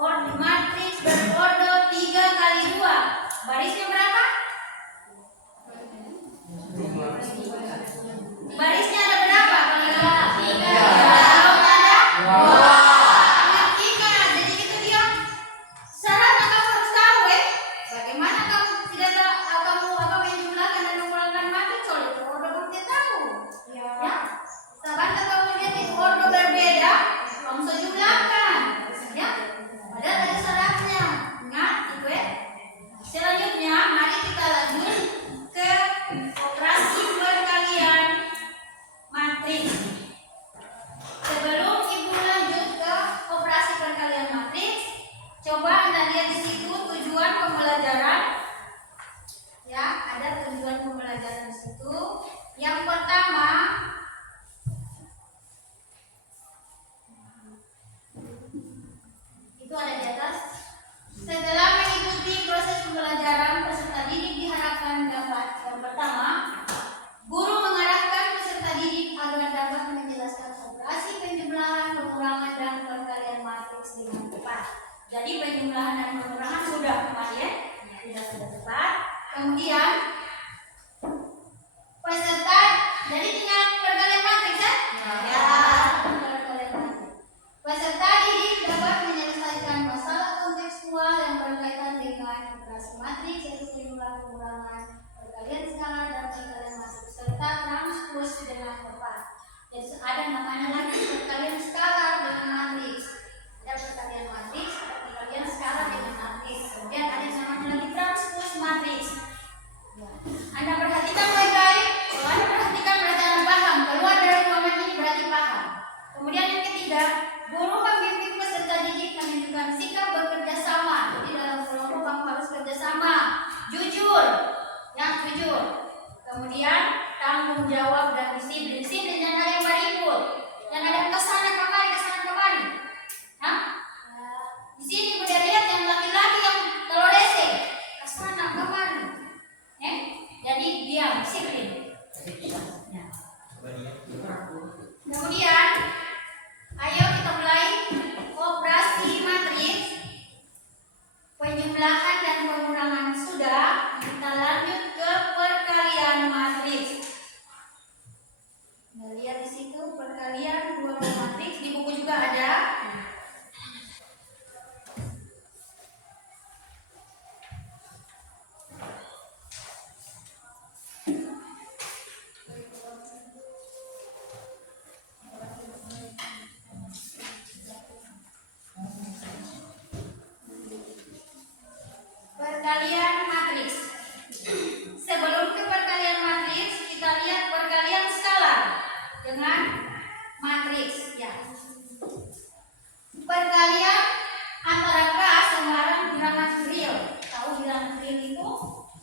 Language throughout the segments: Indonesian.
Or Ada lagi perkalian skalar dengan matriks. Ada perkalian matriks, ada perkalian skalar dengan matriks. Kemudian ada yang namanya lagi transpose matriks. Ya. Anda perhatikan baik-baik. Kalau Anda perhatikan berarti Anda paham. Keluar dari ruangan ini berarti paham. Kemudian yang ketiga, guru pembimbing peserta didik menunjukkan sikap bekerja sama. Jadi dalam kelompok kamu harus kerja sama, jujur, yang jujur. Kemudian tanggung jawab dan disiplin. Disiplin dan ada yang berikut. Dan ada kesana kemari. Hah? Di sini boleh lihat yang laki-laki yang telodese kesana kemari. Jadi diam, disiplin. Ya. Kemudian, ayo kita mulai operasi matriks. Penjumlahan dan pengurangan sudah. Kita lanjut ke perkalian matriks. Nah, lihat di situ perkalian dua matriks, di buku juga ada. Perkalian matriks. Sebelum ke perkalian matriks, kita lihat perkalian skalar dengan matriks. Ya. Perkalian antara K sembarang bilangan real. Tahu bilangan real itu?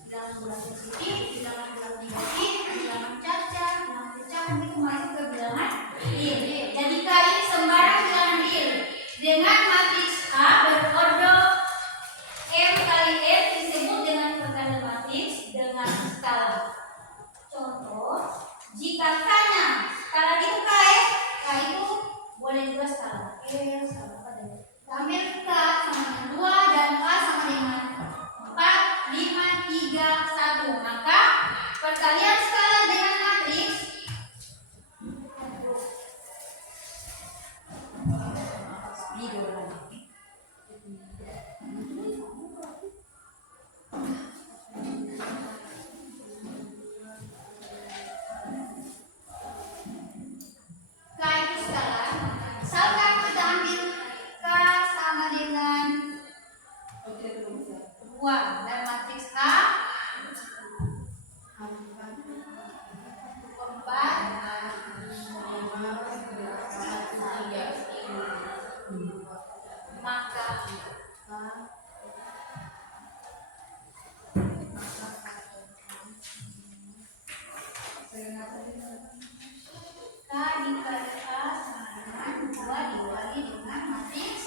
Bilangan bulat positif, bilangan bulat negatif, bilangan cacat, bilangan pecahan itu masuk ke bilangan real. Jadi K ini sembarang bilangan real dengan matriks A berordo M kali F disebut dengan perkalian matriks dengan skala. Contoh, jika K-nya skala itu K itu boleh juga skala skala apa tadi? Ambil K sama dengan 2 dan K sama dengan 4, 5, 3, 1. Maka perkalian skala dengan matriks dan matriks A 4, maka K dikali A sama dengan 2 dikali dengan matriks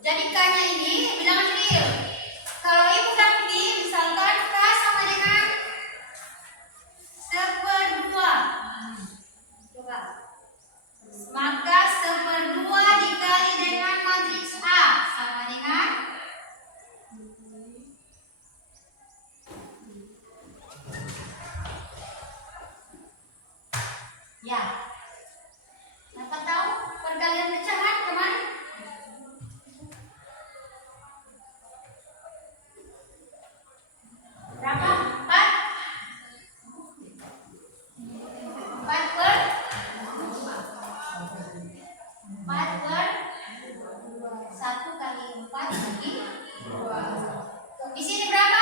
jadi K-nya ini bilangan real. Kalau ibu dan bi, misalkan K sama dengan 1/2. Coba. Maka 1/2 dikali dengan matriks A sama dengan ya. Siapa tahu perkalian pecahan kemana? Berapa? 4? 1 kali 4 bagi 2. Di sini berapa?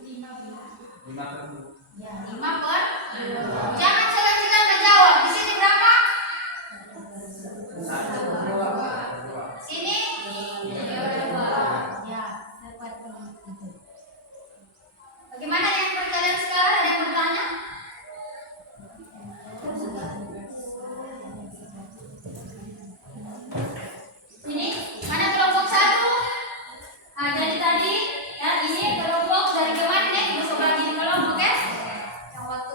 5/2. Ya, 5/2. Jangan segan-segan menjawab. Di sini berapa? 1/2. Sini 2. Ya, dapat. Bagaimana dengan perkalian skala? Ada yang bertanya? Ini mana kelompok 1? Jadi tadi ya ini kelompok dari kemarin nih, bisa bagi kelompok, oke? Yang waktu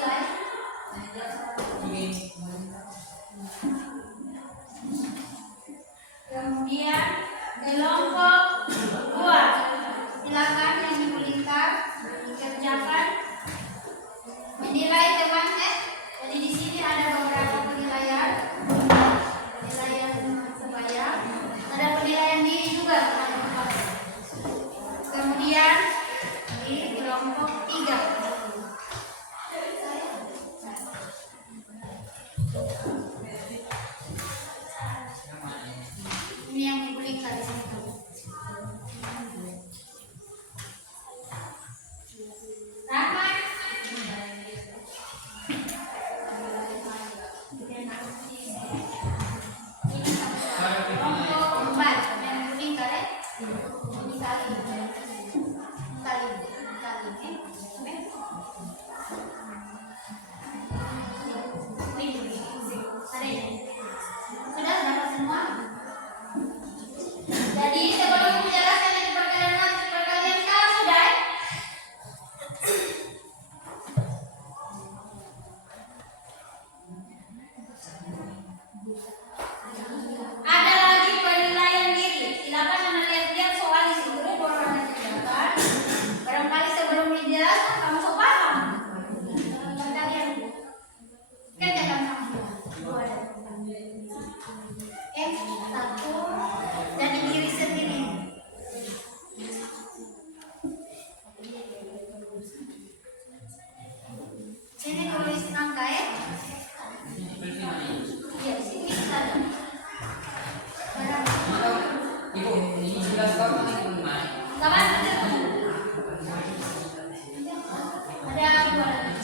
menilai. Kemudian kelompok 2, silakan yang digulingkan dikerjakan menilai teman. Jadi di sini ada beberapa penilaian sebaya, ada penilaian diri juga. Kemudian di kelompok 3 ini yang digulingkan di sini. Rahmat. Kelompok 4 yang digulingkan ini kali. Sudah dapat semua? Jadi sebelum menjelaskan lagi perkalian skala sudah. Ada lagi penilaian diri. Silakan Anda lihat soal di situ baru Anda kerjakan. Barangkali sebelum dijelaskan kamu so paham. Perkalian kerjakan sama. Satu jadi diri sendiri. Sini tulis angka ya. Iya, sini saja. Ibu, ini jelas kau lagi main. Kawan ada dua lagi.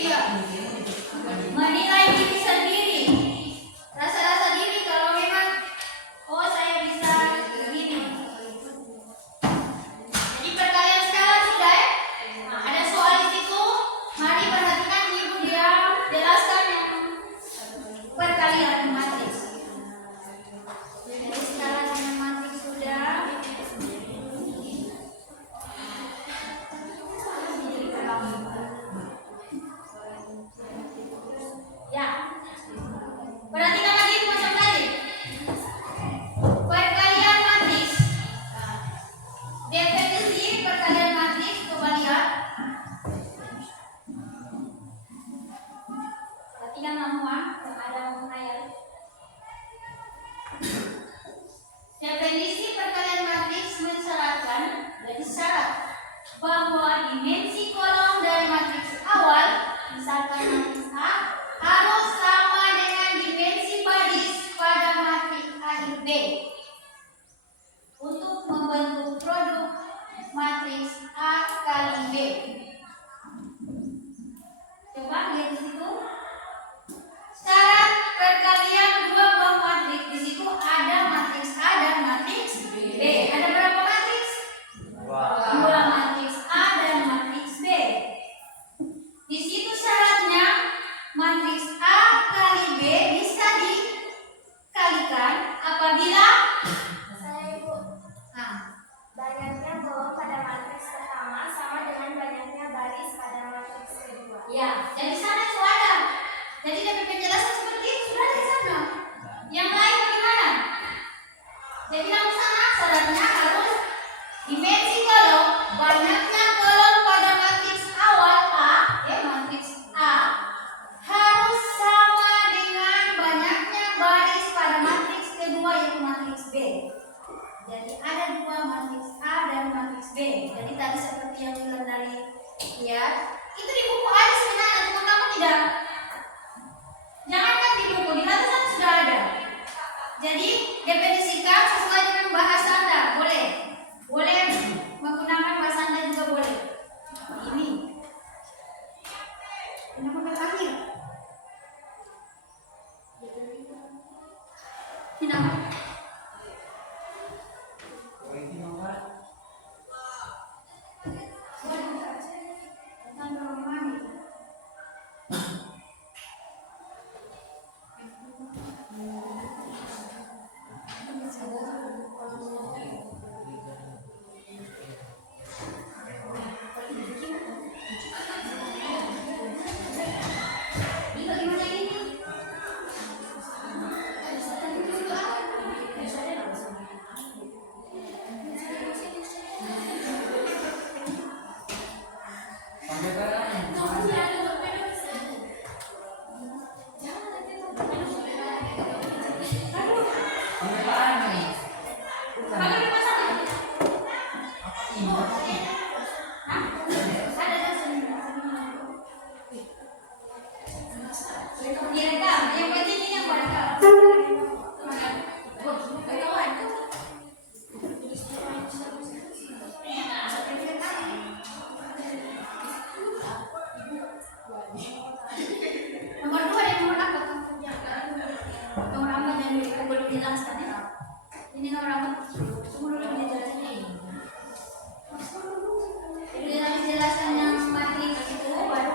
Iya. Menilai diri sendiri. Rasa-rasa diri kalau memang saya bisa begini. Jadi perkalian skala sudah ya? Ada soal di situ. Mari perhatikan ibu dia jelaskan yang perkalian matriks. Jadi skala dengan matriks sudah. Ya. Perhatikan lagi macam tadi. Perkalian matriks. Definisi perkalian matriks coba lihat. Perhatikan semua, ada menghayal. Definisi perkalian matriks mensyaratkan dari syarat bahwa dimensi kolom dari matriks awal, misalkan matriks A, harus sama dengan dimensi baris pada matriks akhir B untuk membentuk produk matriks A kali B. Coba lihat di situ. Syarat perkalian dua buah matriks, di situ ada matriks A dan matriks B. Ada berapa matriks? Dua matriks A dan matriks B. Di situ syaratnya matriks A kali B bisa dikalikan apabila banyaknya kolom pada matriks pertama sama dengan banyaknya baris pada matriks kedua. ya, jadi sana itu ada. Jadi dari penjelasan seperti itu sudah ada di sana. Yang lain bagaimana? Jadi dalam sana syaratnya harus dimensi kolom, banyaknya kolom pada matriks awal A, matriks A harus sama dengan banyaknya baris pada matriks kedua yaitu matriks B. Jadi ada dua matriks A dan matriks B. Jadi tadi seperti yang kita tadi lihat, itu di buku ada sebenarnya, cuma kamu tidak. Jangankan di buku, di ratusan sudah ada. Jadi definisikan sesuai dengan bahasa Anda, boleh. Boleh menggunakan bahasa Anda juga boleh. Ini. Kenapa berpanggil? Kenapa? dijelaskan ya. Ini nomor apa? Tunggu dulu dijelasin ini. Jadi nanti jelaskan yang matriks itu baru.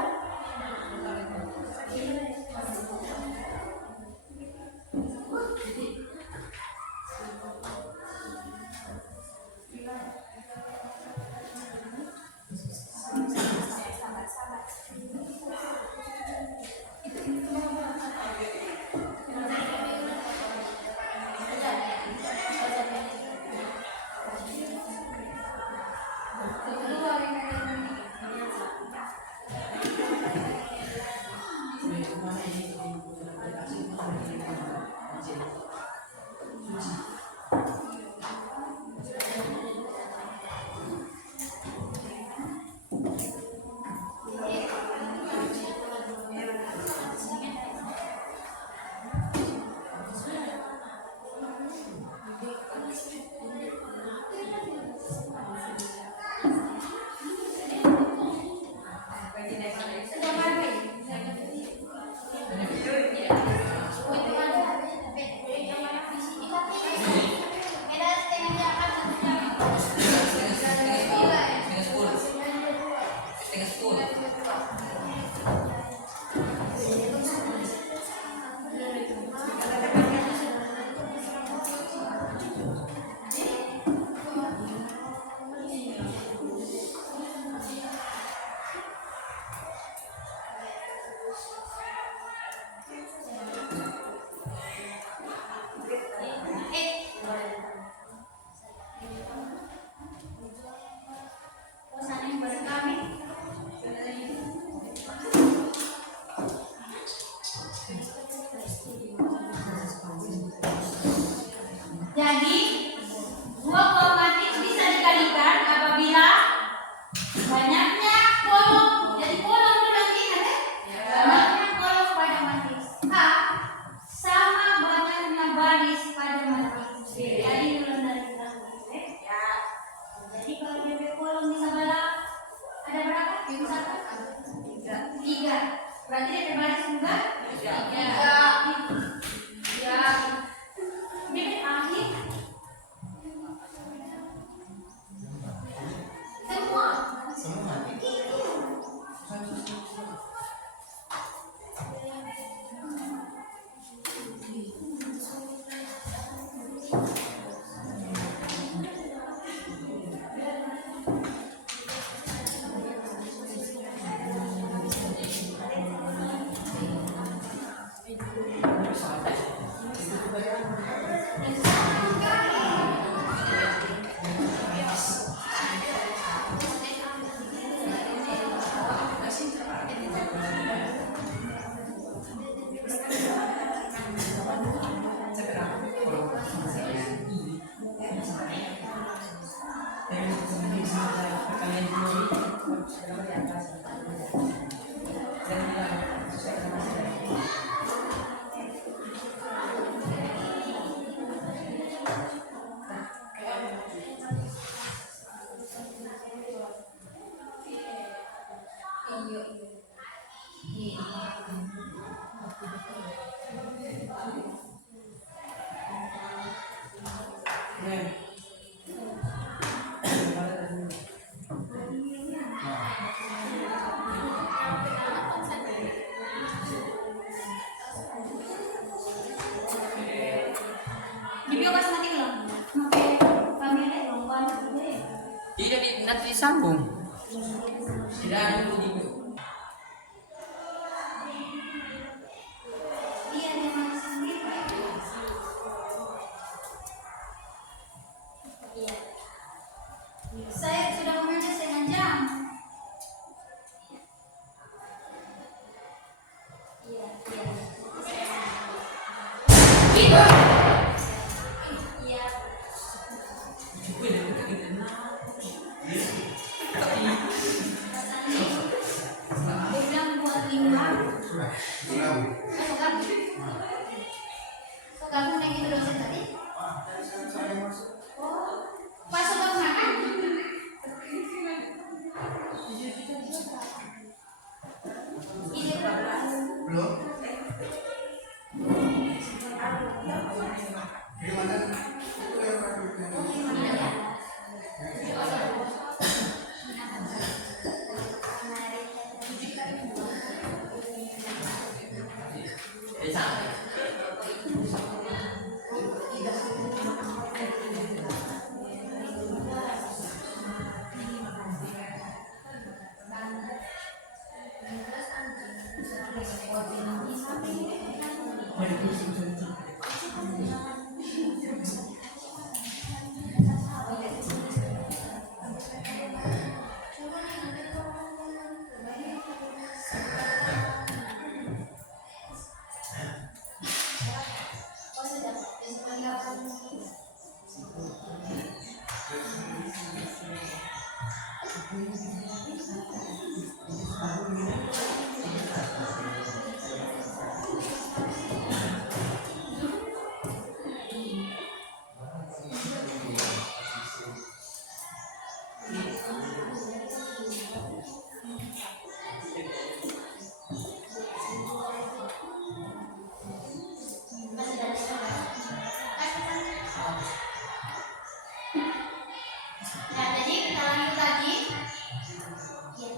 Jadi, dua kolom matriks bisa dikalikan apabila banyaknya kolom. Jadi kolom itu nanti ingat ya? Banyaknya kolom pada matriks A sama banyaknya baris pada matriks B. Jadi ulang dari belakang ya. Jadi kalau DP kolom di sebelah ada berapa? Yang satu? 3. Berarti DP baris juga 3. Ini akhir semua. Tidak disambung. Tidak ada video. Iya, memang sendiri. Iya. Saya sudah mengajar setengah jam. Iya, iya. Iya. Masih ada suara. Nah, jadi kita lanjut lagi. Ya.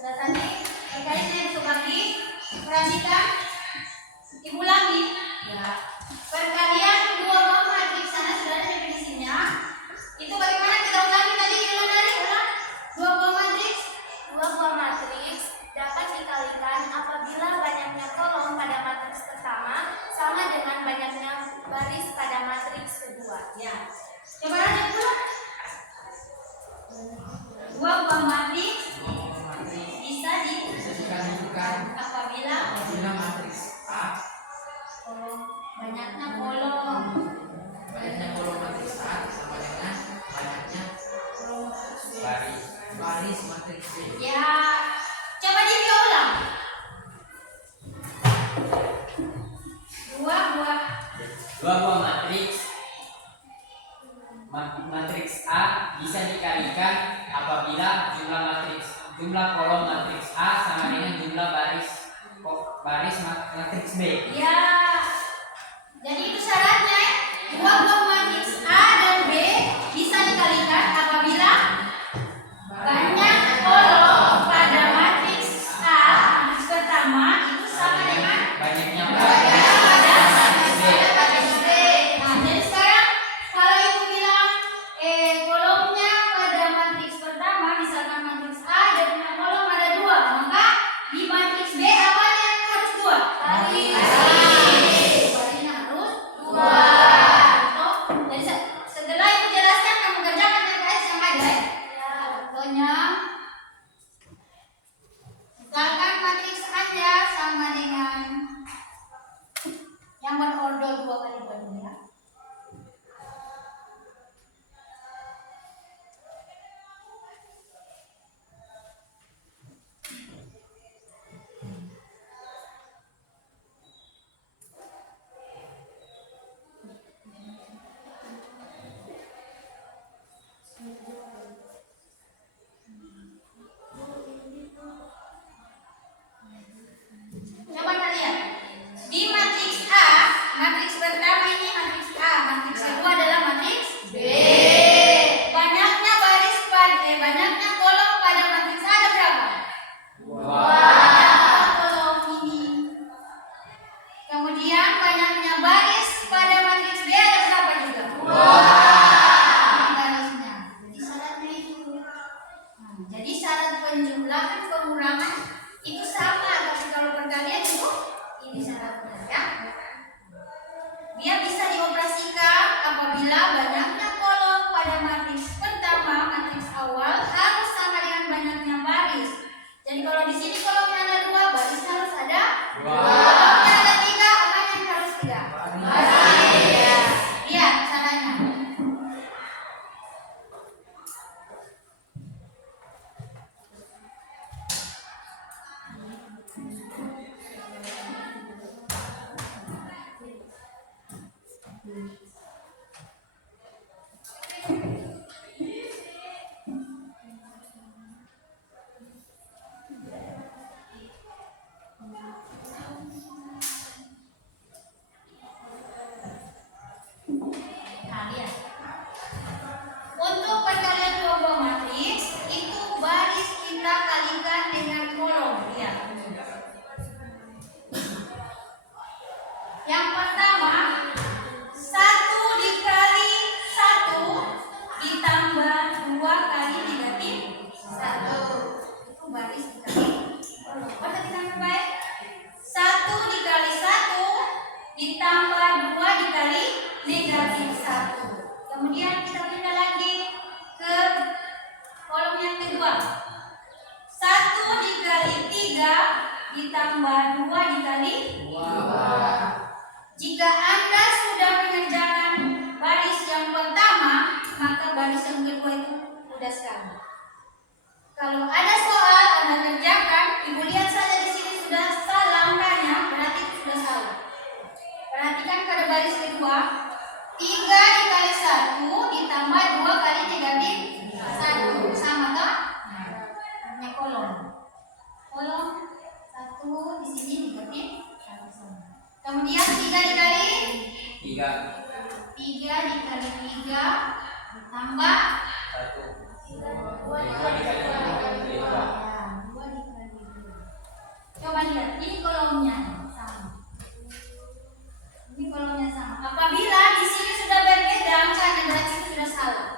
Sudah tadi terkait dengan berbagi, perhatikan, diulangi. Ya. Perkalian kedua buah matriks sana sudah ada definisinya. Itu bagaimana kita ulangi tadi ulang dari ulang dua buah matriks. Dua buah matriks dapat dikalikan apabila banyaknya kolom pada matriks pertama sama dengan banyaknya baris pada matriks kedua. Ya. Coba lanjut dulu. Dua buah matriks bisa dikalikan apabila apabila matriks A banyaknya kolom matriks A sama dengan banyaknya baris matriks B. ya. Coba diulang. Dua buah matriks A bisa dikalikan apabila jumlah kolom matriks A sama dengan jumlah baris matriks B. ya. Jadi itu syaratnya dua buah matriks A dan B bisa dikalikan apabila banyak kolom pada matriks A matriks pertama itu sama dengan Banyaknya matriks B. Nah, jadi sekarang kalau ibu bilang kolomnya pada matriks pertama misalkan matriks A dan punya kolom ada dua, maka di matriks B apanya yang harus dua? Barisnya harus dua. Toh, jadi setelah ibu jelaskan kamu kerjakan TKS yang ada ya. Contohnya misalkan matriks Anda sama dengan yang berordol 2 kali 2 ya. Coba kita lihat. Di matriks A, matriks pertama ini matriks A, matriks kedua adalah matriks B. Banyaknya kolom pada matriks A ada berapa? Banyaknya kolom ini. Kemudian banyaknya baris pada matriks B ada berapa juga? Barisnya. Jadi syaratnya itu. Nah, jadi syarat penjumlahan pengurangan itu sama, tapi kalau perkalian itu ini syaratnya ya. Dia bisa dioperasikan apabila banyaknya kolom pada matriks pertama, matriks awal harus sama dengan banyaknya baris. Jadi kalau di sini kolomnya ada dua, barisnya harus ada dua. Kolomnya ada tiga, apanya yang harus tiga? Baris. Yang pertama, 1 dikali 1 ditambah 2 kali negatif 1. Itu baris dikali kolom. Perhatikan baik. 1 dikali 1 ditambah 2 dikali negatif 1. Kemudian kita pindah lagi ke kolom yang kedua. 1 dikali 3 ditambah 2 dikali 2. Jika Anda sudah mengerjakan baris yang pertama, maka baris yang kedua itu mudah sekali. Kalau ada soal Anda kerjakan, Ibu lihat saja di sini sudah salah angkanya, berarti itu sudah salah. Perhatikan pada baris kedua, 3 dikali 1 ditambah 2 kali negatif 1. Sama tak? Hanya kolom. Kolom 1 di sini negatif 1 sama. Kemudian 3 dikali 3 dikali 3 tambah 1 2 dikali 2. ya, 2 dikali 2. Coba lihat, ini kolomnya sama. Ini kolomnya sama. Apabila di sini sudah berbeda angkanya, berarti itu sudah salah.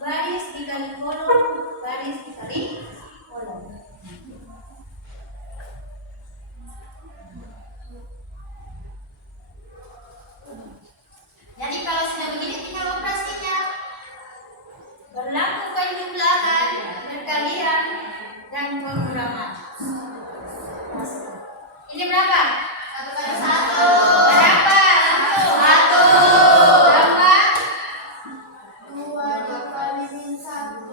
Baris dikali kolom, baris dikali kolom. Jadi kalau sudah begini tinggal operasinya. Berlakukan jumlahan, perkalian, dan pengurangan. Ini berapa? 1 kali 1. Berapa? 1. Berapa? 2 dikali 1.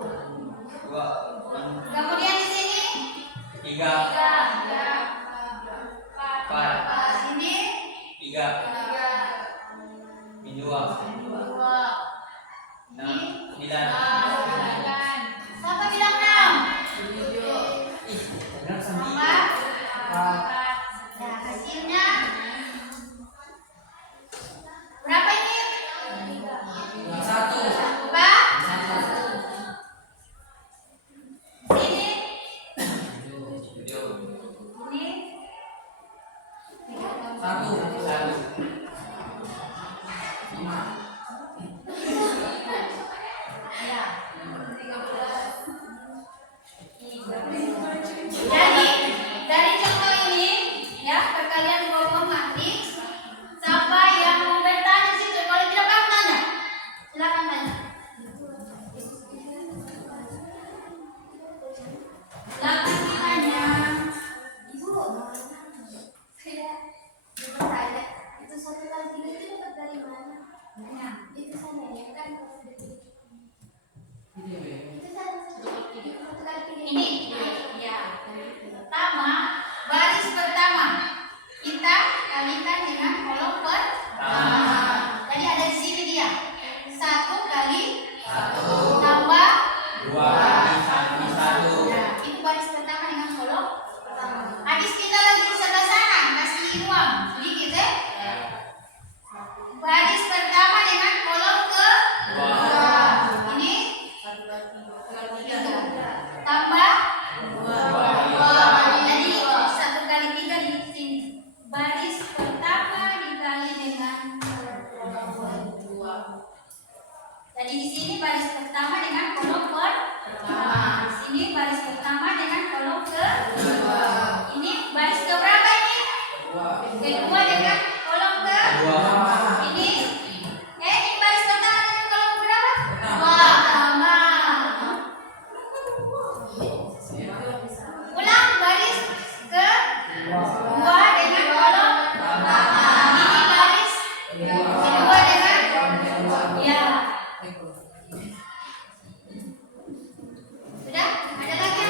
2 Kemudian di sini 3 4 sini 3 min 2 ini 9. siapa bilang 6? Ih, benar sama. Tambah 4. Nah, hasilnya berapa ini? 1 Berapa? Sini ini 1 ya. Jadi dari contoh ini ya, perkalian kolom matriks. Siapa yang mau bertanya situ? Kalau tidak paham tanya, silakan tanya. Silakan ditanya. Ibu, tidak bertanya. Itu 1 kali 3 itu dapat dari mana? Nah, itu saja ya kan. Itu saja. 1 kali 3 ini. Ya. Pertama, baris pertama kita kalikan dengan kolom pertama. Jadi ada di sini dia. 1 kali 1 tambah 2 kali 1 ya, itu baris pertama dengan kolom pertama. Habis kita lagi di sebelah sana, kasih ruang sedikit ya. Baris pertama dengan kolom kedua. Ini 3 tambah 2. Jadi 1 kali 3 di sini. Baris pertama dikali dengan kolom kedua. Jadi di sini baris pertama dengan kolom pertama. Di sini baris pertama dengan kolom kedua. Ini baris keberapa ini? Kedua dengan kolom kedua. Ini ini baris pertama dengan kolom berapa? Pertama. Ulang baris kedua dengan kolom pertama. Ini baris kedua dengan ya. Sudah? Ada lagi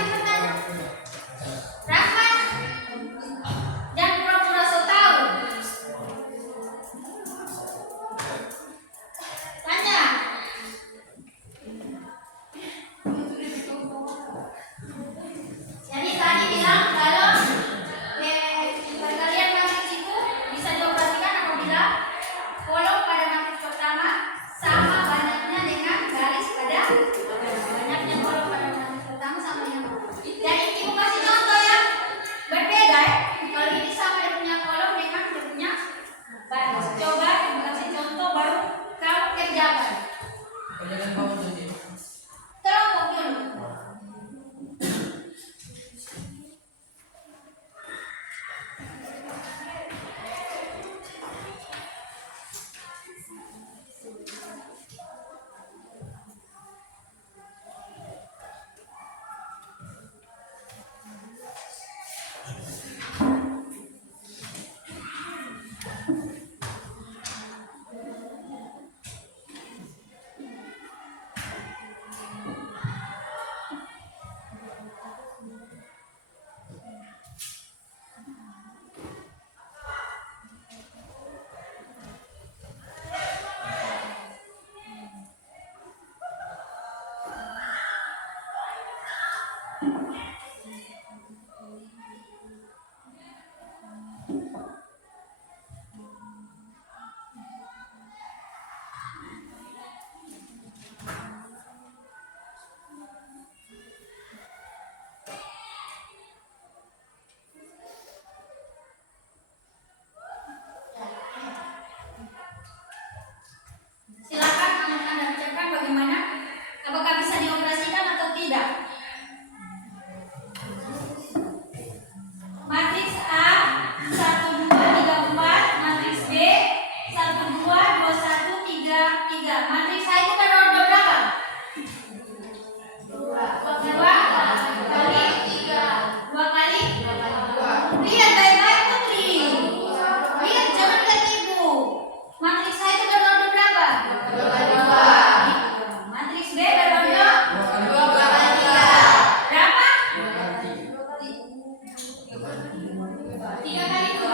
Silakan Anda ucapkan bagaimana? Apakah bisa dioperasikan atau tidak? Matriks A 1 2 3 4, matriks B 1 2 2 1 3 3. Matriks A itu berordo berapa? 2 kali 3. 2 kali 2. Lihat baik-baik Putri. Lihat, jangan lihat Ibu. Matriks A itu berordo berapa? 2 kali 2. Matriks B berordo 2 kali 3. Berapa? 3 kali 2.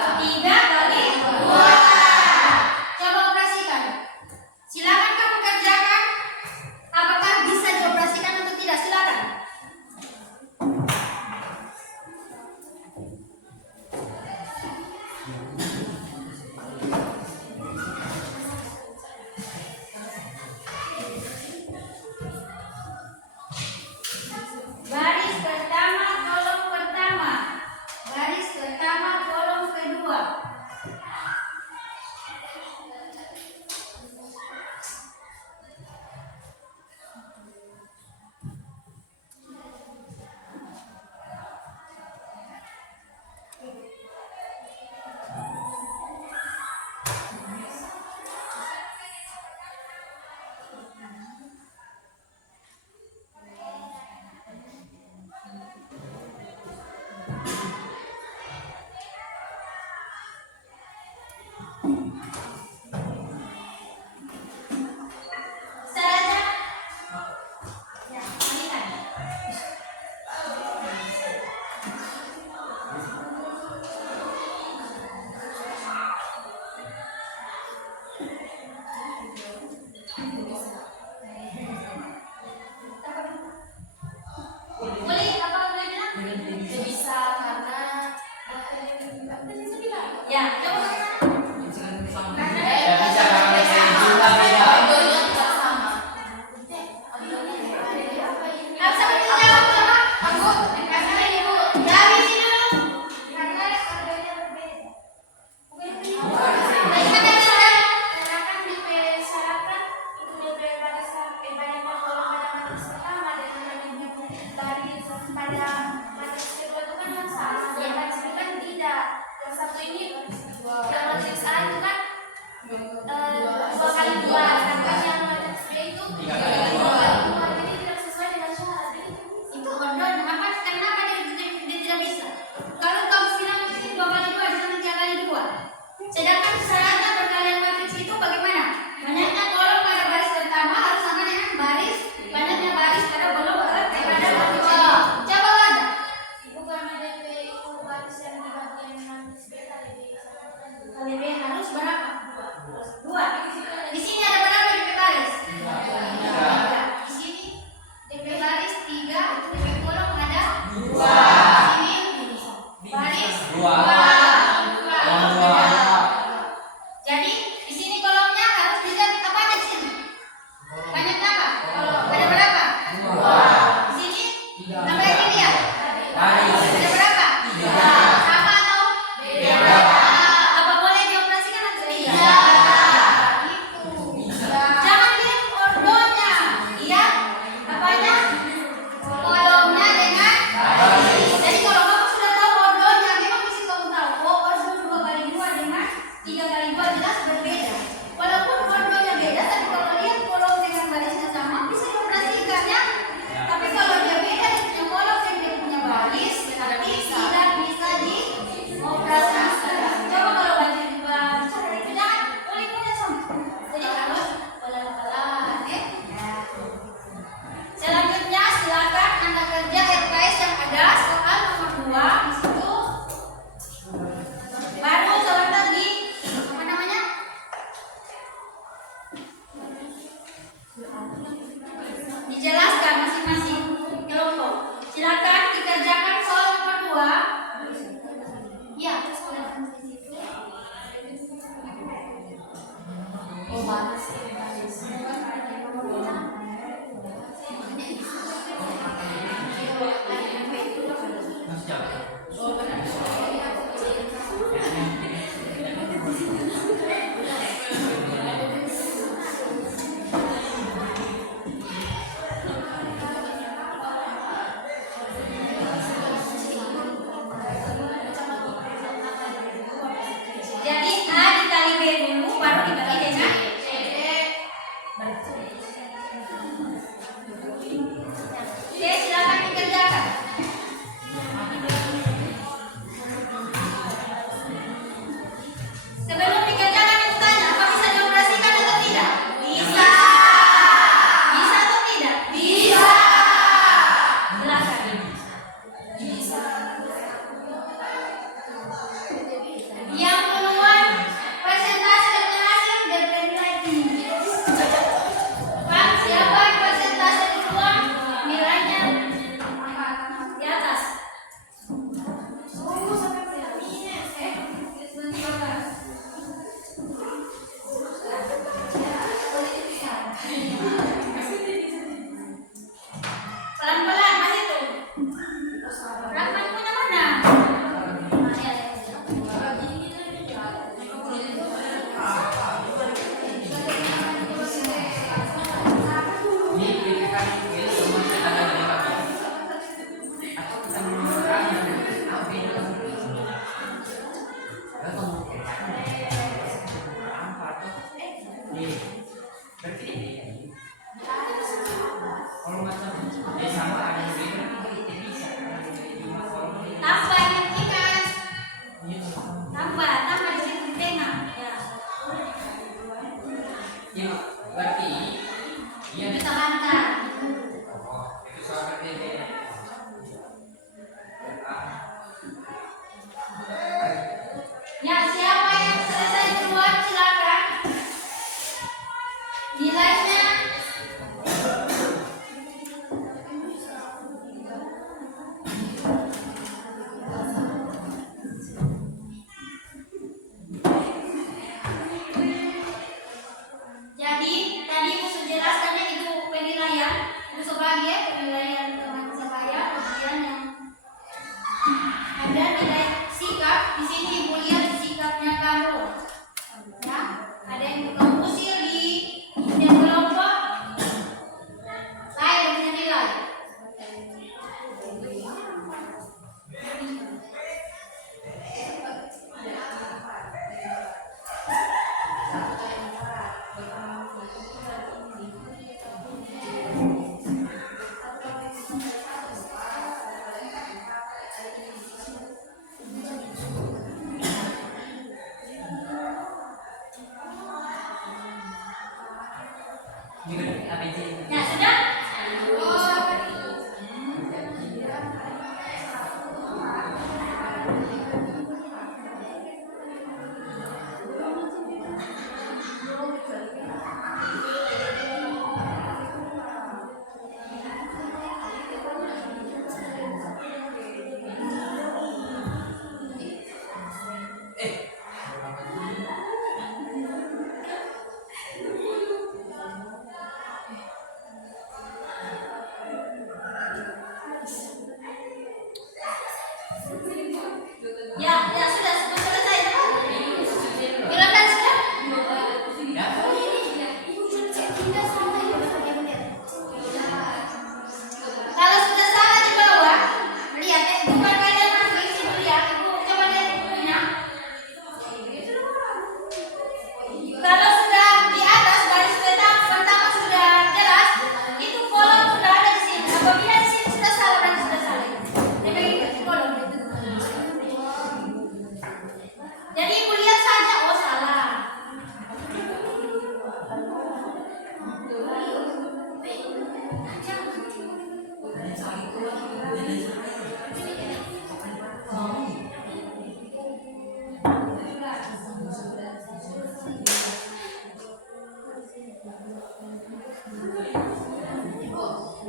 Coba operasikan. Silakan kamu kerjakan. Apakah bisa dioperasikan atau tidak? Silakan. Baris pertama, kolom pertama. Baris pertama, kolom kedua. Saja. Ya, kembalikan. Boleh apa boleh bilang? Tidak bisa karena Ya, coba. Ya bisa karena saya juga beda. Abdonya tidak sama. Bisa jawab coba. Karena ibu Dari sini dulu. karena abdonya berbeda. Bagaimana saudara? Karena kan dipersyaratkan itu lebih banyak kolom pada matriks pertama dan banyak baris pada matriks kedua itu kan yang sama. Yang baris itu kan tidak. Yang satu ini yang matriks A itu kan 2 kali 2, sedangkan yang matriks B itu 3 kali 2. Jadi tidak sesuai dengan syarat. Itu order. Kenapa dia tidak bisa? Kalau kamu bilang di sini 2 kali 2, di sana 3 kali 2. Sedangkan syaratnya perkalian matriks itu bagaimana? Banyaknya kolom pada baris pertama harus sama dengan banyaknya baris pada kolom pada matriks kedua. Coba ada. Bukan DP itu baris yang di bagian matriks B kali B. Kali B harus berapa? 2. Di sini ada berapa DP baris? 3. Di sini DP baris 3, DP kolom ada 2. Di sini baris 2. Jadi di sini kolomnya harus dilihat apa ada di sini? Banyak apa? Ada berapa? 2. Di sini tambah ini dia. Ada berapa? 3. Sama atau beda? Apa boleh dioperasikan atau tidak? Gitu. Jangan lihat ordonya. Lihat apanya? Kolomnya dengan baris. Jadi kalau kamu sudah tahu ordonya, memang mesti kamu tahu. Oh, ordo 2 kali 2 dengan 3 kali 2 jelas berbeda. Walaupun ordonya beda, tapi kalau lihat kolom dengan barisnya sama, bisa dioperasikan ya. Tapi kalau dia beda, dia punya kolom dan dia punya baris, berarti tidak bisa dioperasikan. Coba kalau baca juga, itu jangan kulit-kulit sama. Jadi harus pelan-pelan ya. Selanjutnya silakan Anda kerja RKS yang ada soal nomor 2 di situ. Baru soal tadi apa namanya? Jadi A dikali B dulu baru dikali dengan Oke, silakan dikerjakan. Sebelum dikerjakan itu tanya, apa bisa dioperasikan atau tidak? Bisa. Bisa atau tidak? Bisa. Silakan. Yang keluar persentase dengan hasil depend lagi. Pak, siapa yang persentase keluar nilainya di atas? Pelan-pelan Mas itu. Rahman punya mana? Tambah ini kan. Tambah di situ di tengah. Ya. Berarti iya Bisa bantah. itu soal berarti Ya, siapa yang selesai duluan silakan. Nilainya jadi tadi Ibu sudah jelaskannya itu penilaian, Ibu sebagai penilaian teman saya, kemudian yang ada nilai sikap di sini Ibu lihat sikapnya kamu, ya ada yang bukan usil di yang kelompok lain punya nilai. Ya sudah. Ya sudah selesai. Silakan sudah. Kalau sudah salah di bawah, lihat bukan pada matriks Ibu lihat, Ibu coba lihat bukunya. Kalau sudah di atas baris pertama sudah jelas, itu kolom sudah ada di sini. Apabila di sini sudah salah berarti sudah salah. Jadi itu kolom. Jadi Ibu lihat saja, oh salah.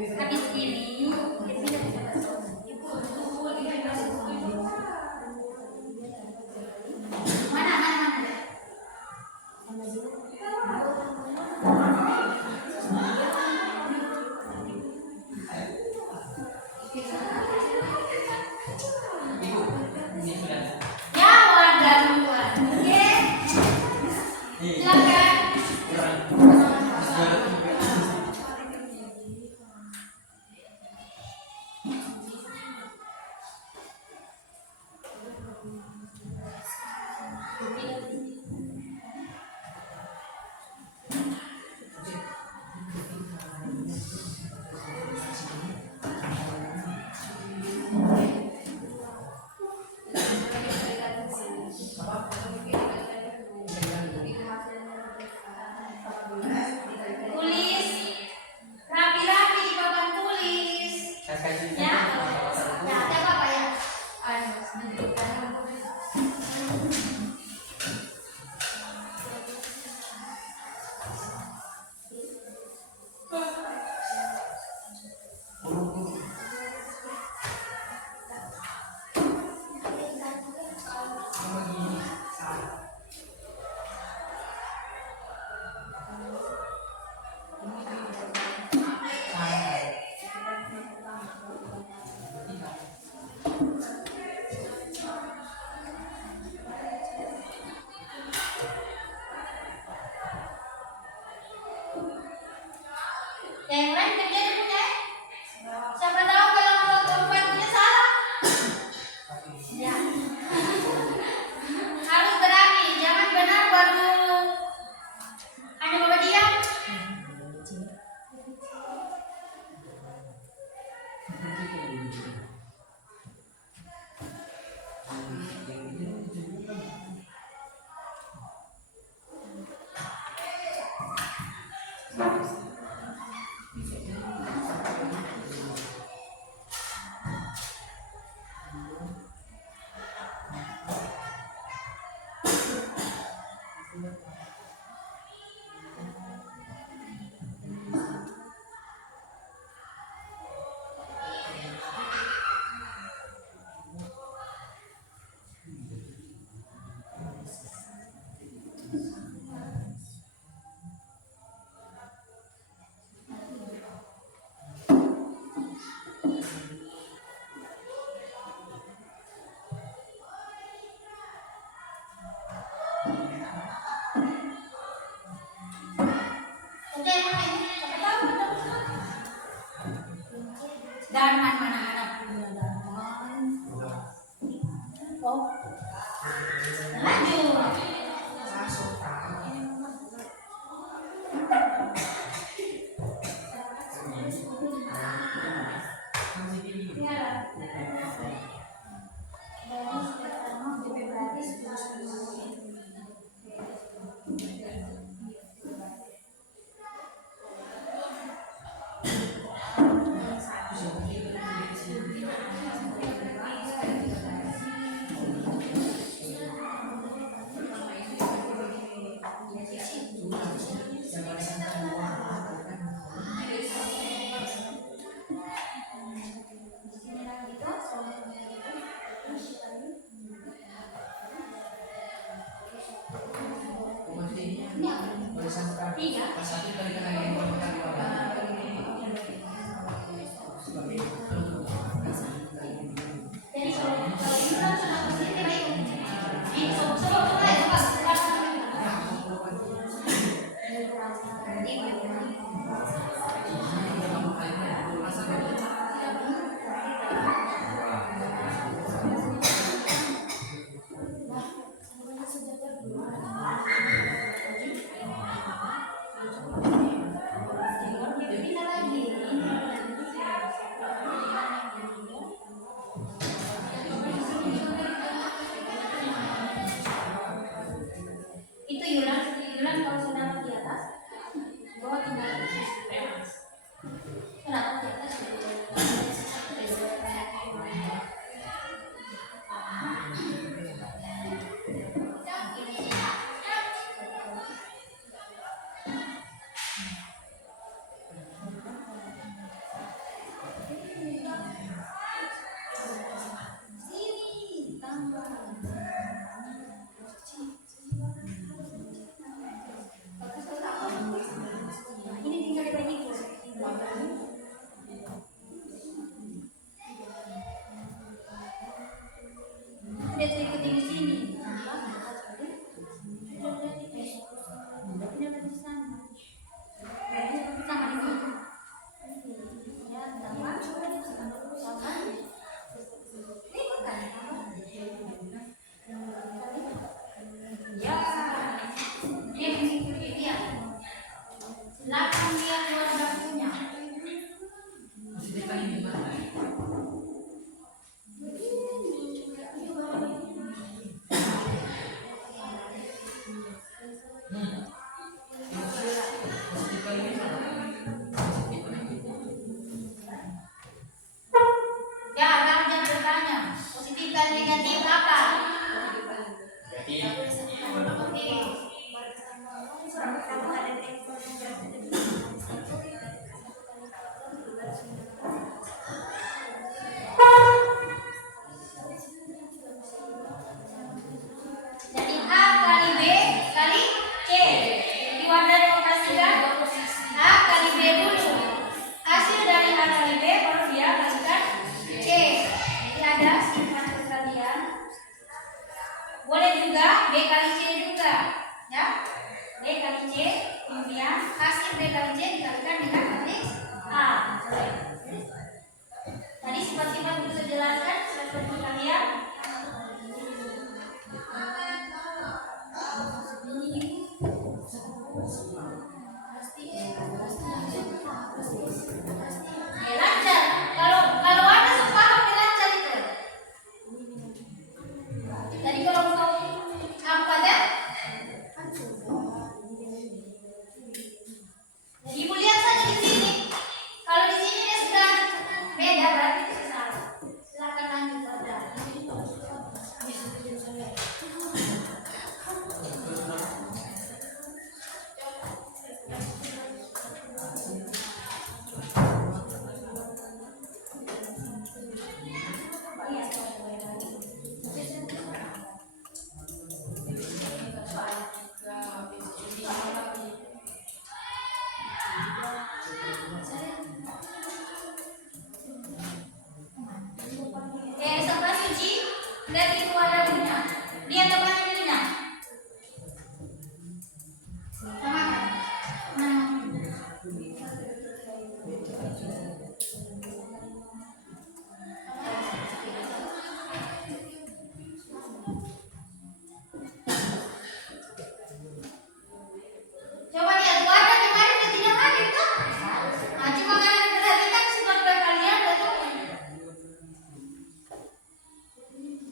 Habis ini mana? Silakan. Tulis rapi-rapi di papan tulis. Ya, ya, ada apa ya? Yang lain kerjanya punya? Siapa tahu kalau pembantunya salah? Ya. Harus berani, jangan benar baru hanya bawa diam. Oke, siapa tahu Darman mana anak punya Darman? Oh, lanjut. Jadi kalau ini kan sudah positif baik. Ini coba ya Pak. Itu Yulan kalau sudah di atas, bawah tinggal kenapa di atas? Sini tambah. Bagus Ini mengikuti dia. Silakan lihat luar bakunya. Positifan ini mana? Positifan ini mana? Positifan ini. Ya, kamu jangan bertanya. Positif dan negatif apa? Jadi Oke. Jadi A kali B kali C. Diwarna dikasihkan A kali B dulu. Hasil dari A kali B baru dia kalikan C. Jadi ada simpan kalian. Boleh juga B kali C juga, ya. B kali C, kemudian hasil B kali C dikalikan dengan matriks A. Tadi sifat-sifat bisa jelaskan seperti kalian. Ya, lancar. Kalau ada sepaham lancar itu. Jadi kalau mau apa ya? Jadi ibu lihat saja di sini. Kalau di sini dia sudah beda berarti itu salah. Silakan lanjut saja. Sebelah suci lihat itu ada bunyinya. Lihat temannya bunyinya. Sama kan? Coba lihat warna kemarin dan tidak hadir tuh. Nah, cuma kalian perhatikan sifat kalian betul.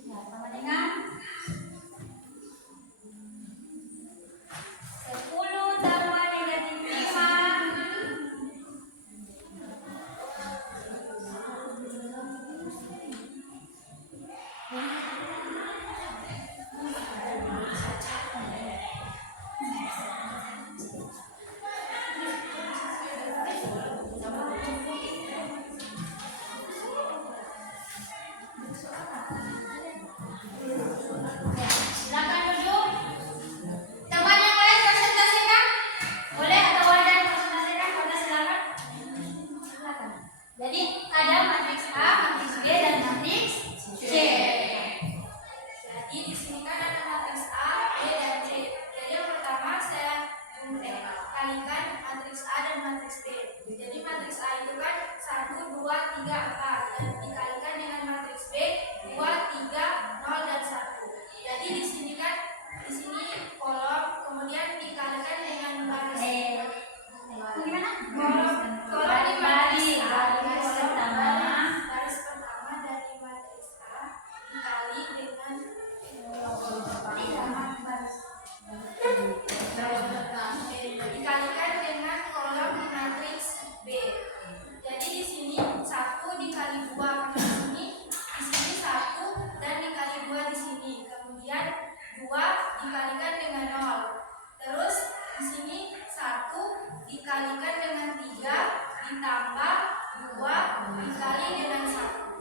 Nah, sama dengan 10 tambah negatif 5. Silakan duduk. Teman yang lain presentasikan. Boleh atau ada yang presentasikan? Pada silakan. Silakan. Jadi ada matriks A, matriks B, dan matriks C. Jadi di sini kan ada matriks A, B, dan C. Jadi yang pertama saya kalikan matriks A dan matriks B. Jadi matriks A itu kan 1, 2, 3, 4 dan dikalikan dengan matriks B 2, 3, 0 dan 1. Jadi di sini kan di sini kolom kemudian dikalikan dengan baris. Gimana? Kolom di matriks A, Baris pertama. baris pertama dari matriks A dikali dengan dikalikan dengan kolom di matriks B. Jadi di sini 1 dikali 2, karena di sini 1 dan dikali 2 di sini. Kemudian 2 dikalikan dengan 0. Terus di sini 1 dikalikan dengan 3 ditambah 2 dikali dengan 1.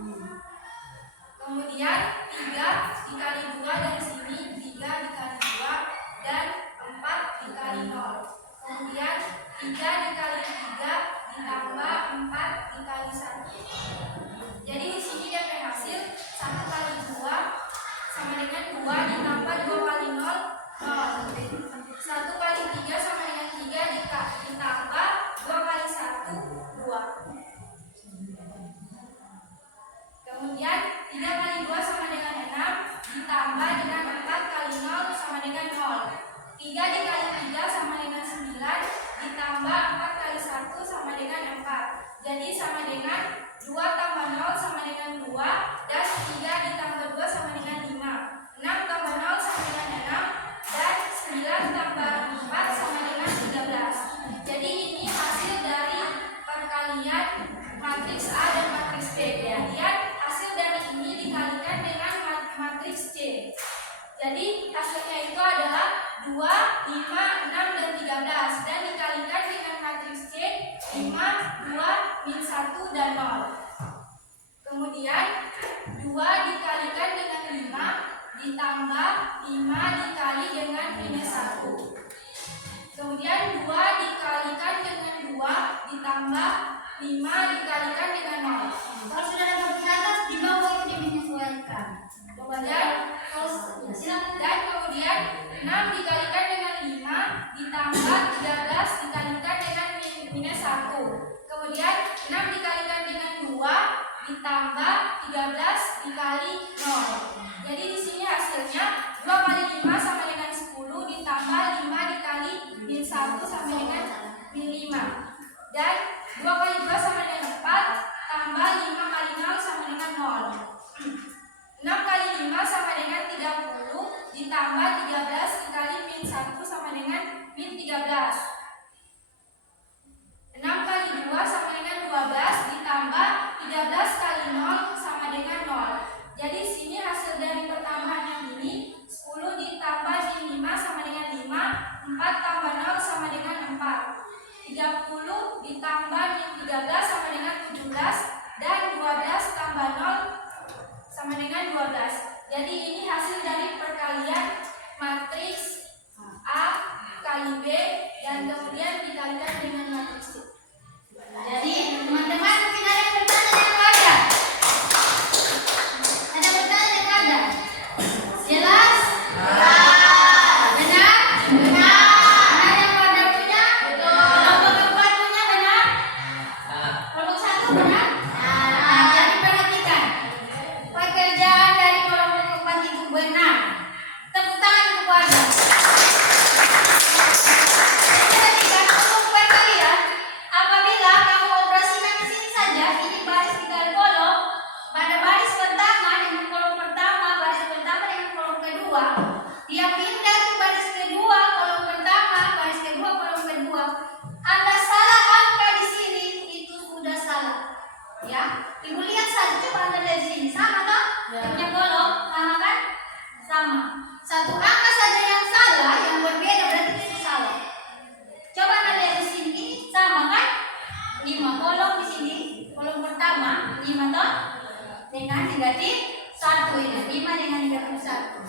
Kemudian 3 dikali 2 dari sini, 3 dikali 2 dan 4 dikali 0. Kemudian 3 dikali 3 ditambah 4 dikali 1. Jadi di sini dia hasil 1 kali 2 sama dengan 2 ditambah 2 kali 0, 0. 1 kali 3 sama dengan 3 ditambah 2 kali 1, 2. Kemudian 3 kali 2 sama dengan 6 ditambah dengan 4 kali 0 sama dengan 0. 3 dikali 3 dengan 4. Jadi sama dengan 2 tambah 0 sama dengan 2, dan 3 ditambah 2 sama dengan 5. 6 tambah 0 sama dengan 6, dan 9 tambah 4 sama dengan 13. Jadi ini hasil dari perkalian matriks A dan matriks B. Kemudian hasil dari ini dikalikan dengan matriks C. Jadi hasilnya itu adalah 2, 5, 6, dan 13, dan dikalikan dengan matriks C 5, 2, min 1, dan 0. Kemudian 2 dikalikan dengan 5 ditambah 5 dikali dengan minus 1. Kemudian 2 dikalikan dengan 2 ditambah 5 dikalikan dengan 0. Kalau sudah dapat di atas, di bawah itu dimenyesuaikan. Dan kemudian 6 dikalikan dengan 5 ditambah 13 dikalikan dengan minus 1. Kemudian 6 dikalikan dengan 2 ditambah 13 dikali 0. Jadi di sini hasilnya 2 kali 5 sama dengan 10 ditambah 5 dikali min 1 sama dengan min 5. Dan 2 kali 2 sama dengan 4 tambah 5 kali 0 sama dengan 0. 6 kali 5 sama dengan 30 ditambah 13 dikali min 1 sama dengan min 13. 6 kali 2 sama dengan 12 ditambah 13 kali 0 sama dengan 0. Jadi sini hasil dari pertambahan yang ini 10 ditambah min 5 sama dengan 5, 4 tambah 0 sama dengan 4. 30 ditambah min 13 sama dengan 17, dan 12 tambah 0 sama dengan 12. Jadi ini hasil dari perkalian matriks A kali B dan kemudian dikalikan dengan matriks C. Jadi teman-teman mungkin ada yang bertanya yang ada? Ada bertanya yang ada? Jelas? Benar? Benar yang pada punya? Kelompok keempat punya benar? Kelompok 1 benar? Nah, jadi perhatikan. Pekerjaan dari kelompok keempat itu benar. Tepuk tangan untuk warga. Perhatikan untuk kalian, apabila kamu operasikan di sini saja, ini baris 3 kolom. Pada baris pertama dengan kolom pertama, baris pertama dengan kolom kedua, dia pindah ke baris kedua, kolom pertama, baris kedua, kolom kedua. Anda salah angka di sini, itu sudah salah. Ya, ibu lihat saja, coba Anda lihat di sini, sama kan? Punya kolom, sama kan? Sama. Satu angka saja yang salah, yang berbeda berarti itu salah. Coba Anda lihat di sini, ini sama kan? 5 kolom di sini, kolom pertama 5 toh dengan negatif 1 ini, 5 dengan negatif 1.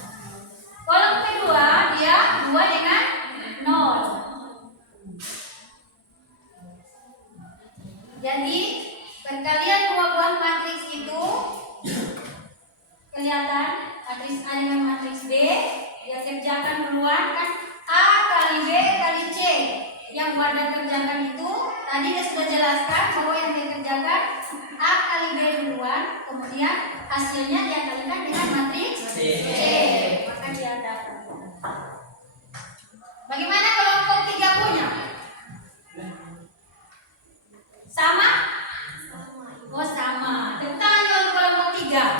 Kolom kedua dia 2 dengan 0. Jadi perkalian dua buah matriks itu kelihatan, matriks A dengan matriks B, dia kerjakan duluan kan, A kali B kali C. Yang Wardah kerjakan itu tadi dia sudah jelaskan bahwa yang dia kerjakan A kali B duluan, kemudian hasilnya dia kalikan dengan matriks C. Maka dia dapat. Bagaimana kelompok 3 punya? Sama? Oh sama. Tepuk tangan untuk kelompok 3.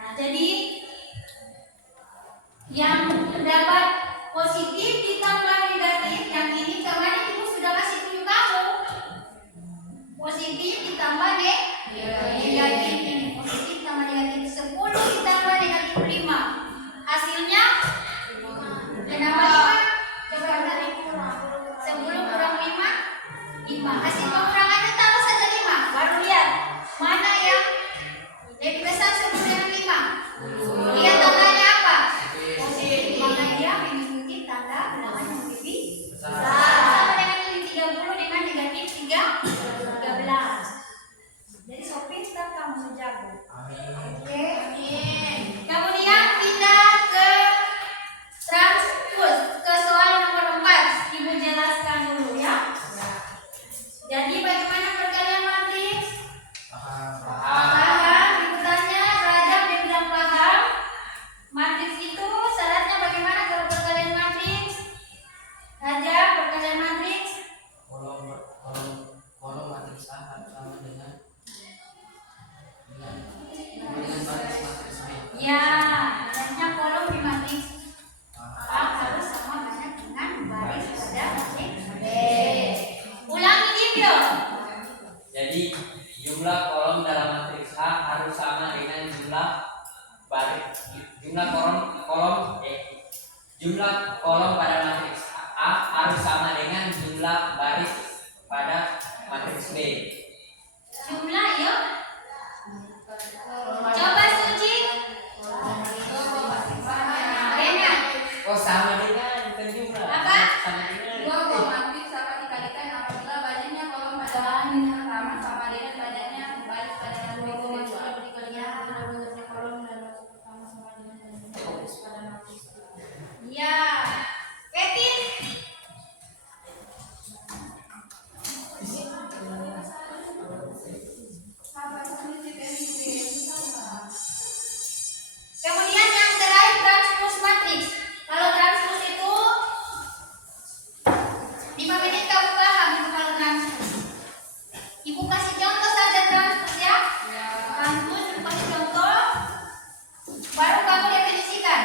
Nah, jadi yang mendapat positif ditambah negatif, yang ini kemarin ibu sudah kasih tunjuk kamu. Positif ditambah negatif, ini positif tambah negatif 10 ditambah negatif 5. Hasilnya kenapa 5? Coba kita kurang 10 kurang 5, 5. Hasil pengurangannya tambah saja 5. Baru lihat mana yang lebih besar 10 dengan 5. Lihat tandanya apa? Positif, maka dia mengikuti tanda jumlah kolom pada matriks A harus sama dengan jumlah baris pada matriks B. Jumlah yuk. Coba Suci. Bena. Oh sama dengan bukan jumlah. Apa? Sama dengan. Dua buah matriks dapat dikalikan apabila banyaknya kolom pada baris yang pertama sama dengan banyaknya baris pada matriks kedua. Ya. Petin. Kemudian yang terakhir transpose matriks. Kalau transpose itu 5 menit kamu paham itu kalau transpose. Ibu kasih contoh saja transpose ya. Transpose ibu kasih contoh. Baru kamu definisikan.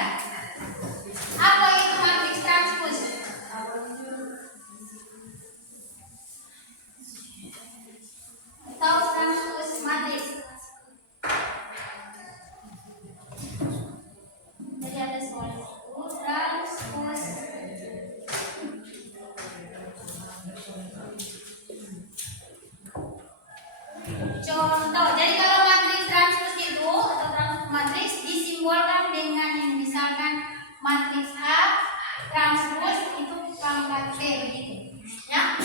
Apa itu matriks transpose? Atau transpose matriks. Jadi ada soal itu transpose. Contoh, jadi kalau matriks transpose itu atau transpose matriks disimbolkan dengan yang misalkan matriks A transpose itu pangkat B begitu, ya?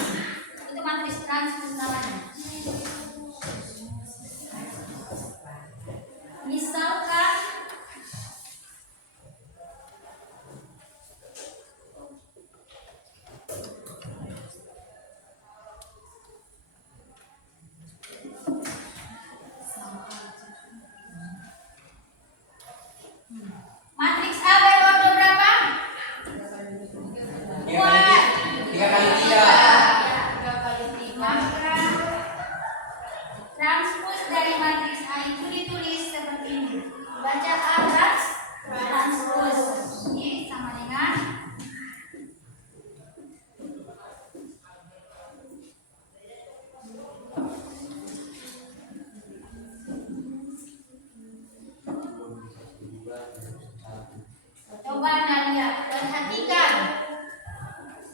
Itu matriks transpose namanya. Misalkan matriks A berordo berapa? 3 kali 3. Maka transpose dari matriks A itu ditulis seperti ini. Baca A transpose. Ini sama dengan coba Anda lihat, perhatikan.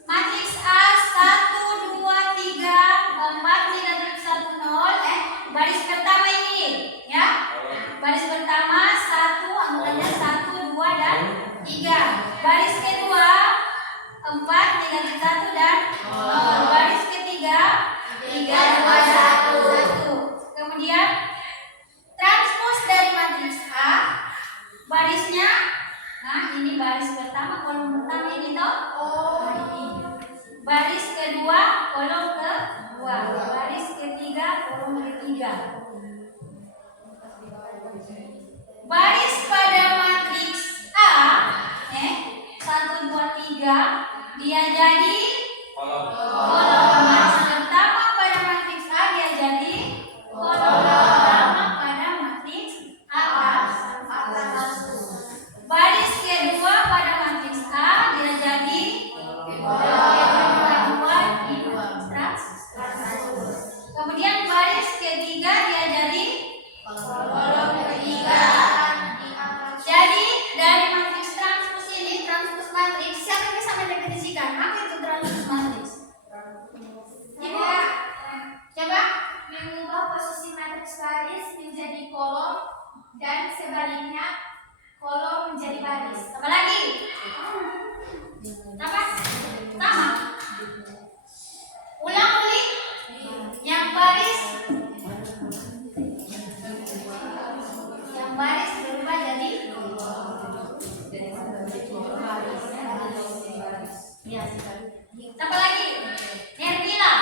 Matriks A 1 2 3 4 3 1 0 baris pertama ini ya. Baris pertama 1 angkanya 1 2 dan 3. Baris kedua 4 3 1 dan 0. Baris ketiga 3 2 1. Kemudian transpose dari matriks A barisnya, nah ini baris pertama kolom pertama ini toh. Nah, ini. Baris kedua kolom kedua, baris ketiga kolom ketiga. Baris pada matriks A 1 2 3 dia jadi Kolom. kolom. Baris pertama pada matriks A dia jadi kolom pertama pada matriks A. Baris kedua pada matriks A dia jadi kemudian baris ketiga dia jadi kolom ketiga. Jadi dari matriks transpose ini, transpose matriks, siapa yang bisa mendefinisikan apa itu transpose matriks? Ibu, coba Mengubah posisi matriks baris menjadi kolom dan sebaliknya kolom menjadi baris. apa lagi? Apa? Sama. Ulang-ulik. Yang baris berubah jadi ya. Apa lagi? Nerdila.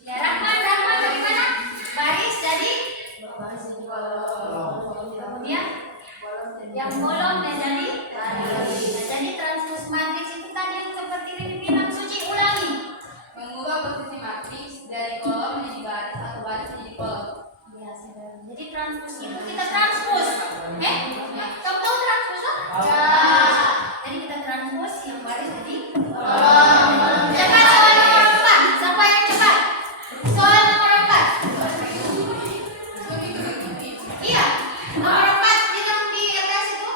Ya, Rahman bagaimana? Baris jadi kemudian yang bolong menjadi baris. Nah, jadi transpose matriks itu tadi yang seperti ini bilang Suci, ulangi. Mengubah posisi matriks dari kolom menjadi baris atau baris menjadi kolom. Ya, jadi transpose itu kita transpose. Kamu tahu transpose toh? Ya. Jadi kita transpose yang baris jadi kolom. Cepat soal nomor 4. Siapa yang cepat? Soal nomor 4. Iya. Nomor 4 bilang di atas itu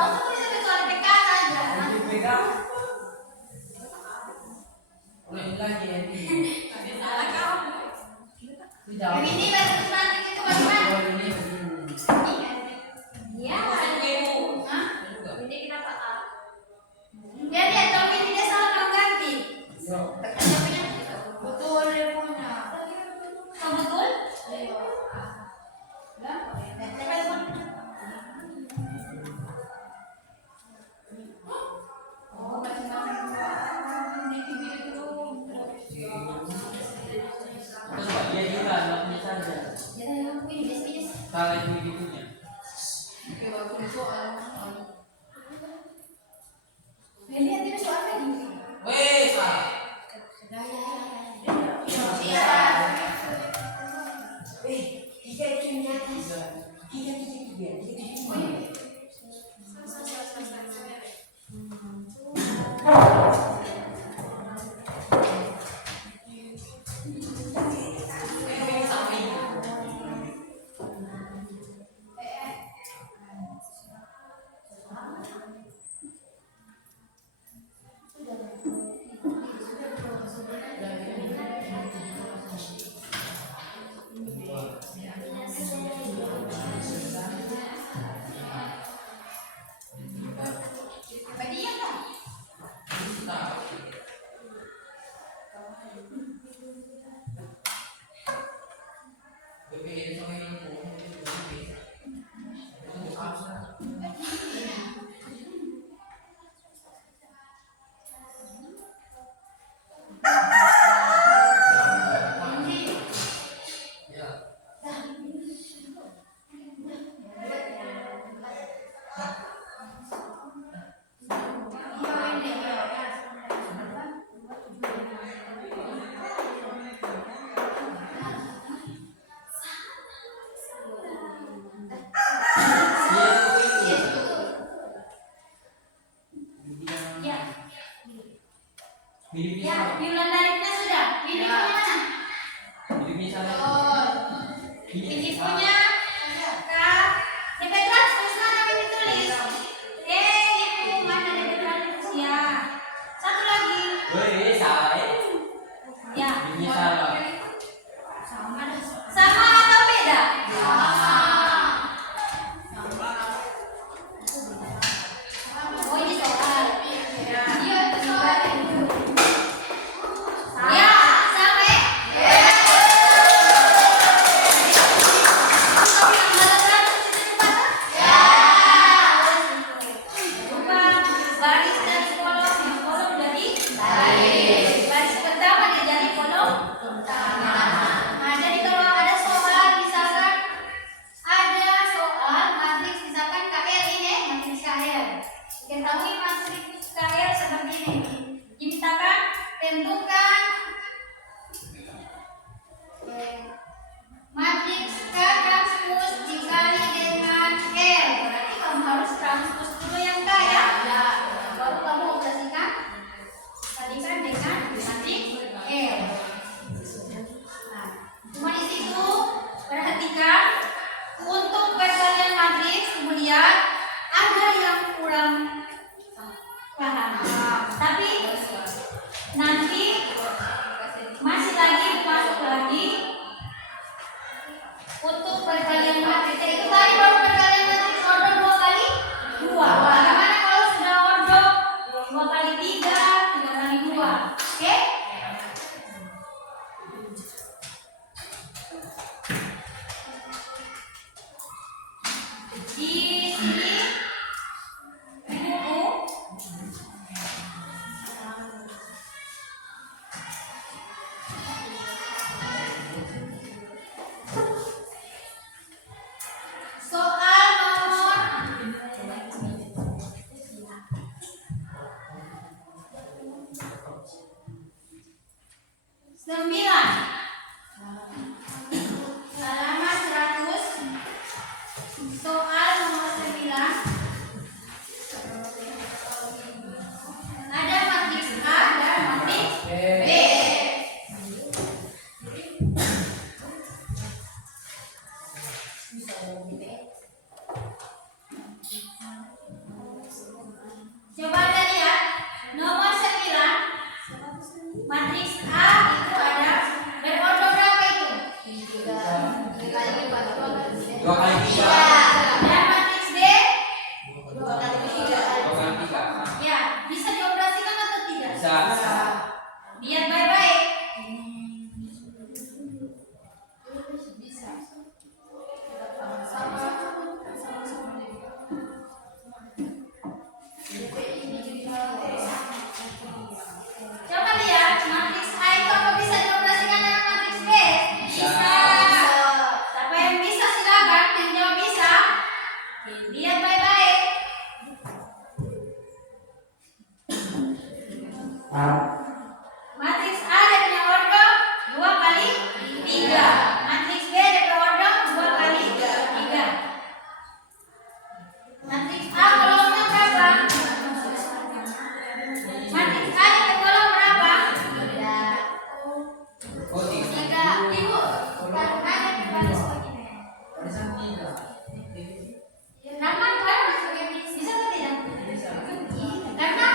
Kamu tuh bisa soal PK saja. Pegang. Ulang lagi ya. Salah kamu. Tidak. Yang ini baru matrix itu bagaimana? Oh, ini Iya. Hah? Ini kenapa A? Dia lihat kalau ini dia salah kamu ganti. Yo. Betul dia punya. Kamu betul? Iya. Udah. Siapa yang mau? Oh, masing-masing di TV itu. Terus dia juga anaknya saja. Ya, yang ini biasa. Kalau itu bukunya. Lihat dia soal lagi. Weh, salah. Sudah ya. Iya. Tiga itu yang di atas. Tiga. Apa dia kan? Ya. Ya, biulan dari kita sudah. Ini mana? Ini punya Kak. DP Transkus mana yang ditulis? Itu mana DP Transkus ya? Satu lagi. Weh, salah ya. Ya. Ini salah. Sama atau beda? Oh, ini soal. Iya, itu soal. Ya, sama ya? Baris dan kolom, yang kolom jadi baris pertama dia jadi kolom pertama. Nah, jadi kalau ada soal misalkan ada soal matriks misalkan KR ini matriks KR. Ketahui matriks KR seperti ini. Dimintakan tentukan matriks K transpose dikali dengan R. Berarti kamu harus transpose dulu yang K ya. Baru kamu operasikan kalikan dengan matriks R. Nah, cuma di situ perhatikan untuk perkalian matriks kemudian ada yang kurang paham. Tapi nanti Bisa. Lihat baik-baik. Coba lihat matriks A itu apa bisa dioperasikan dengan matriks B? Bisa. Siapa yang bisa silakan yang jawab bisa. Lihat baik-baik. Matriks A dia punya ordo 2 kali 3. Matriks B dia punya ordo 2 kali 3. Matriks A kolomnya berapa? Matriks A dia punya kolom berapa? Oh, 3. 3. Ibu, karena dia baris begini. Nama kan bisa atau tidak? Karena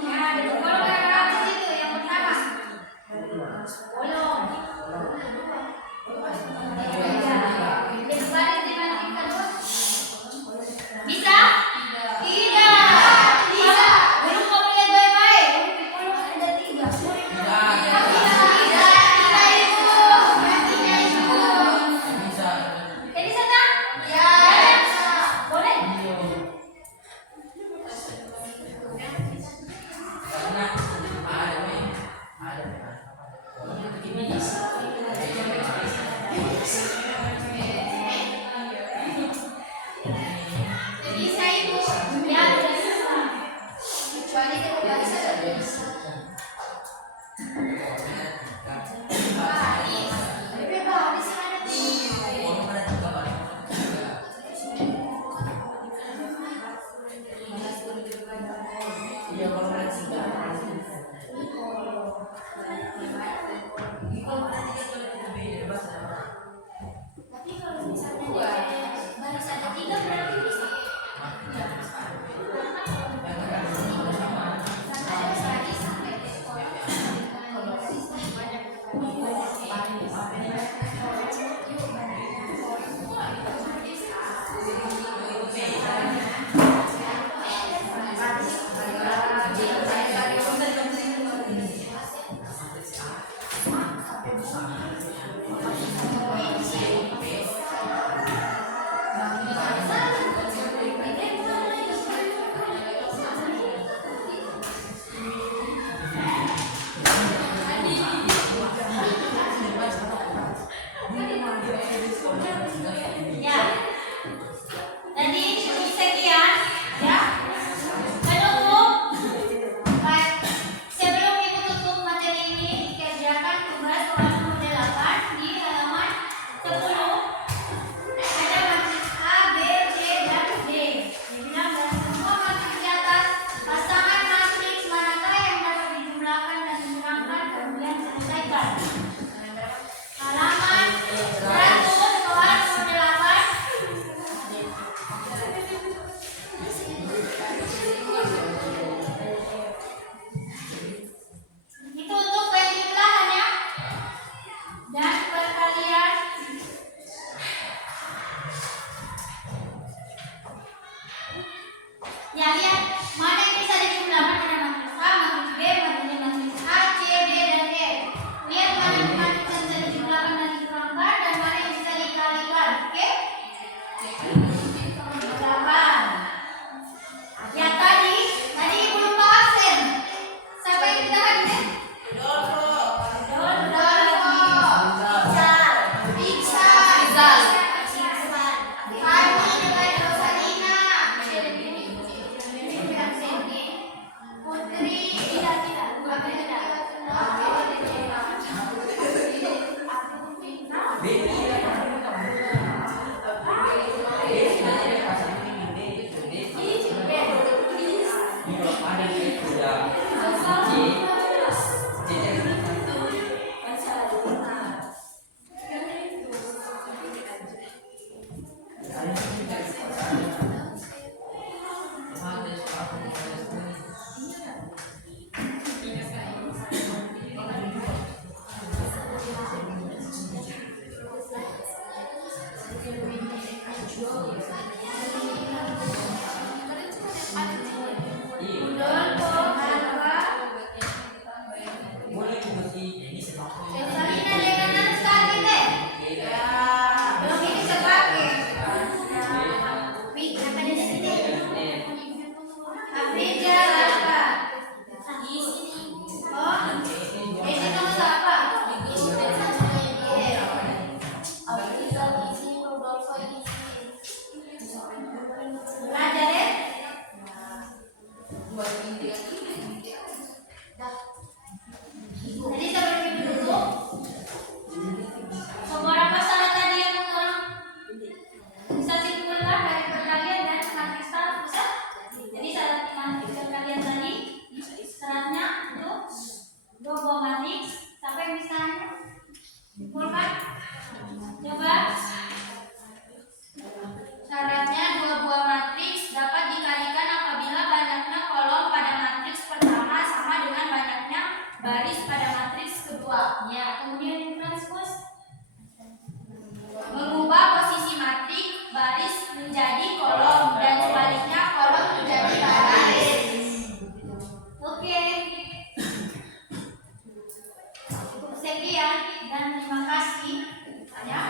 ya, ada kolom yang berapa di situ? Yang pertama kolom. Dia baris di matriks kedua. Bisa? Tidak. Bisa. Belum mau lihat baik-baik. Di kolom ada 3. Jadi saja? Ya. Boleh? Bisa ibu. Ya, bisa. Kecuali kalau baris ada bisa. Baris. Tapi baris ada 3. Tapi kalau misalnya baris ada 3 berarti bisa. Karena ada baris menjadi kolom dan sebaliknya kolom menjadi baris. Oke. Cukup sekian dan terima kasih. Ada.